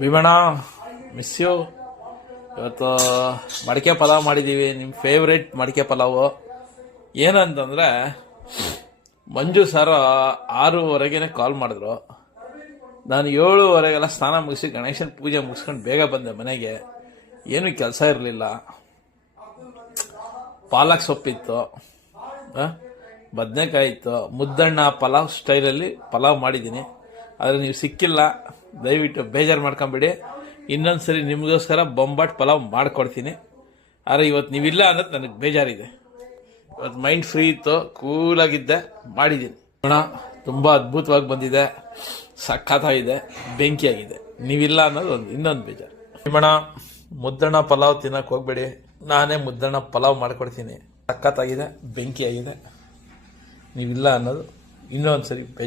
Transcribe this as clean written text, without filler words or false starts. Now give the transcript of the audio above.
Bhimanna miss you. ಇವತ್ತು ಮಡಿಕೆ ಪಲಾವ್ ಮಾಡಿದ್ದೀವಿ, ನಿಮ್ಮ ಫೇವ್ರೇಟ್ ಮಡಿಕೆ ಪಲಾವು. ಏನಂತಂದರೆ ಮಂಜು ಸರ್ 6:30 ಕಾಲ್ ಮಾಡಿದ್ರು. ನಾನು 7:30 ಸ್ನಾನ ಮುಗಿಸಿ ಗಣೇಶನ ಪೂಜೆ ಮುಗಿಸ್ಕೊಂಡು ಬೇಗ ಬಂದೆ ಮನೆಗೆ. ಏನೂ ಕೆಲಸ ಇರಲಿಲ್ಲ. ಪಾಲಕ್ ಸೊಪ್ಪಿತ್ತು, ಬದನೆಕಾಯಿ ಇತ್ತು, ಮುದ್ದಣ್ಣ ಪಲಾವ್ ಸ್ಟೈಲಲ್ಲಿ ಪಲಾವ್ ಮಾಡಿದ್ದೀನಿ. ಆದರೆ ನೀವು ಸಿಕ್ಕಿಲ್ಲ, ದಯವಿಟ್ಟು ಬೇಜಾರು ಮಾಡ್ಕೊಂಬಿಡಿ. ಇನ್ನೊಂದು ಸರಿ ನಿಮಗೋಸ್ಕರ ಬೊಂಬಾಟ್ ಪಲಾವ್ ಮಾಡಿಕೊಡ್ತೀನಿ. ಆದರೆ ಇವತ್ತು ನೀವಿಲ್ಲ ಅನ್ನೋದು ನನಗೆ ಬೇಜಾರಿದೆ. ಇವತ್ತು ಮೈಂಡ್ ಫ್ರೀ ಇತ್ತು, ಕೂಲಾಗಿದ್ದೆ, ಮಾಡಿದ್ದೀನಿ. ತುಂಬ ಅದ್ಭುತವಾಗಿ ಬಂದಿದೆ, ಸಖತ್ತಾಗಿದೆ, ಬೆಂಕಿಯಾಗಿದೆ. ನೀವಿಲ್ಲ ಅನ್ನೋದು ಇನ್ನೊಂದು ಬೇಜಾರು. ಭೀಮಣ್ಣ ಮುದ್ದಣ್ಣ ಪಲಾವ್ ತಿನ್ನೋಕೆ ಹೋಗ್ಬೇಡಿ, ನಾನೇ ಮುದ್ದಣ್ಣ ಪಲಾವ್ ಮಾಡಿಕೊಡ್ತೀನಿ. ಸಖತ್ತಾಗಿದೆ, ಬೆಂಕಿಯಾಗಿದೆ. ನೀವಿಲ್ಲ ಅನ್ನೋದು ಇನ್ನೊಂದು ಸರಿ